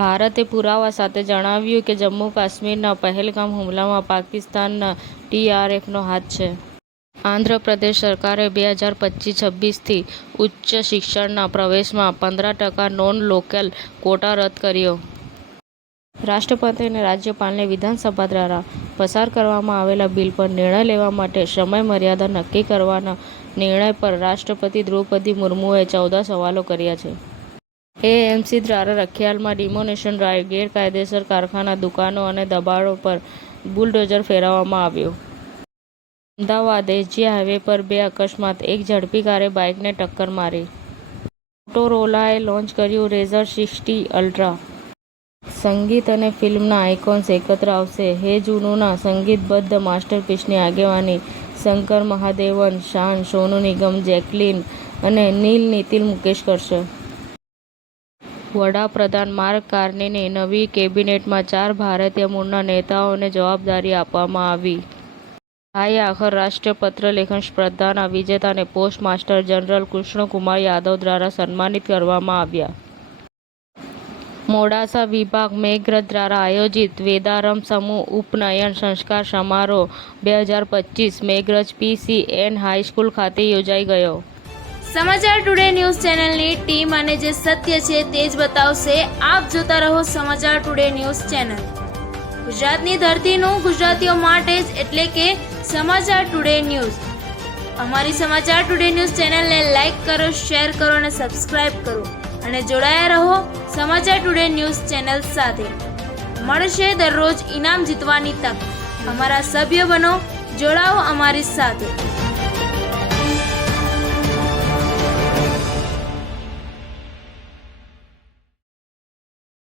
ભારતે પુરાવા સાથે જણાવ્યું કે જમ્મુ કાશ્મીરના પહેલગામ હુમલામાં પાકિસ્તાનના TRFનો હાથ છે. આંધ્રપ્રદેશ સરકારે 2025-26થી ઉચ્ચ શિક્ષણના પ્રવેશમાં 15% નોન-લોકલ કોટા રદ કર્યો. રાષ્ટ્રપતિ અને રાજ્યપાલને વિધાનસભા દ્વારા પસાર કરવામાં આવેલા બિલ પર નિર્ણય લેવા માટે સમય મર્યાદા નક્કી કરવાના નિર્ણય પર રાષ્ટ્રપતિ દ્રૌપદી મુર્મુએ 14 સવાલો કર્યા છે. AMC દ્વારા રખિયાલમાં ડિમોલિશન ડ્રાઈવ, ગેરકાયદેસર કારખાના, દુકાનો અને દબાણો પર બુલડોઝર ફેરવવામાં આવ્યું. અમદાવાદ SG હાઈવે પર 2 અકસ્માત, એક ઝડપી કારે બાઇકને ટક્કર મારી. મોટોરોલાએ લોન્ચ કર્યું રેઝર 60 અલ્ટ્રા. સંગીત અને ફિલ્મના આઇકોન્સ એકત્ર આવશે. હે જુનુના સંગીતબદ્ધ માસ્ટરપીસની આગેવાની શંકર મહાદેવન, શાન, સોનુ નિગમ, જેકલીન અને નીલ નિતિન મુકેશ કરશે. વડાપ્રધાન માર્ક કાર્નીની નવી કેબિનેટમાં 4 ભારતીય મૂળના નેતાઓને જવાબદારી આપવામાં આવી. આખર રાષ્ટ્રીય પત્રલેખન સ્પર્ધાના વિજેતાને post master general Krishnakumar Yadav દ્વારા સન્માનિત કરવામાં આવ્યા. મોડાસા વિભાગ મેઘરજ દ્વારા આયોજિત વેદારંભ સમૂહ ઉપનયન સંસ્કાર સમારોહ 2025 મેઘરજ PCN હાઈસ્કૂલ ખાતે યોજાઈ ગયો. સમાચાર ટુડે ન્યૂઝ ચેનલની ટીમ અને જે સત્ય છે તે જ બતાવશે. આપ જોતા રહો સમાચાર ટુડે ન્યૂઝ ચેનલ. ગુજરાતની ધરતીનું ગુજરાતીઓ માટે જ, એટલે કે સમાચાર ટુડે ન્યૂઝ. અમારી સમાચાર ટુડે ન્યૂઝ ચેનલને લાઈક કરો, શેર કરો અને સબસ્ક્રાઇબ કરો અને જોડાયા રહો સમાચાર ટુડે ન્યૂઝ ચેનલ સાથે. મળશે દરરોજ ઇનામ જીતવાની તક. અમારા સભ્ય બનો, જોડાઓ અમારી સાથે.